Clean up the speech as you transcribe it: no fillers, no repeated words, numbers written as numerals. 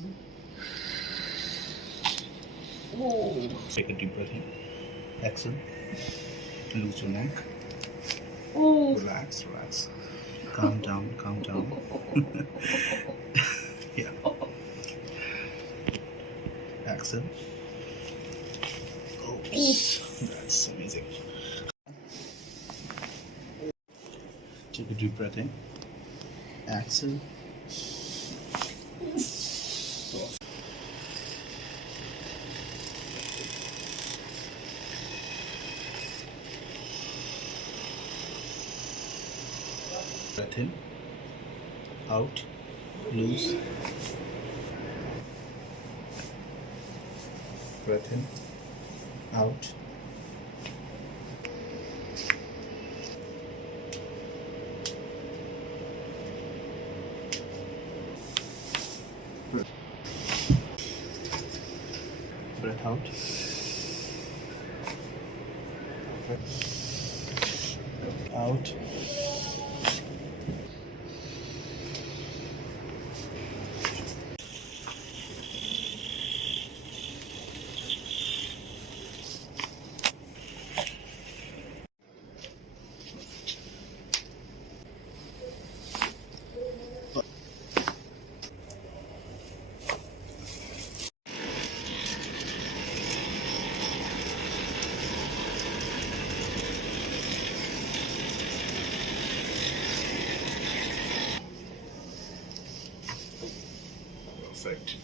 Action. Oh. Take a deep breath in. Exhale. Lose your neck. Oh. Relax, relax. Calm down, calm down. Yeah. Exhale. Oh, that's amazing. Take a deep breath in. Exhale. Breath in, out, loose. Breath in, out. Breath out. Breath out. Perfect.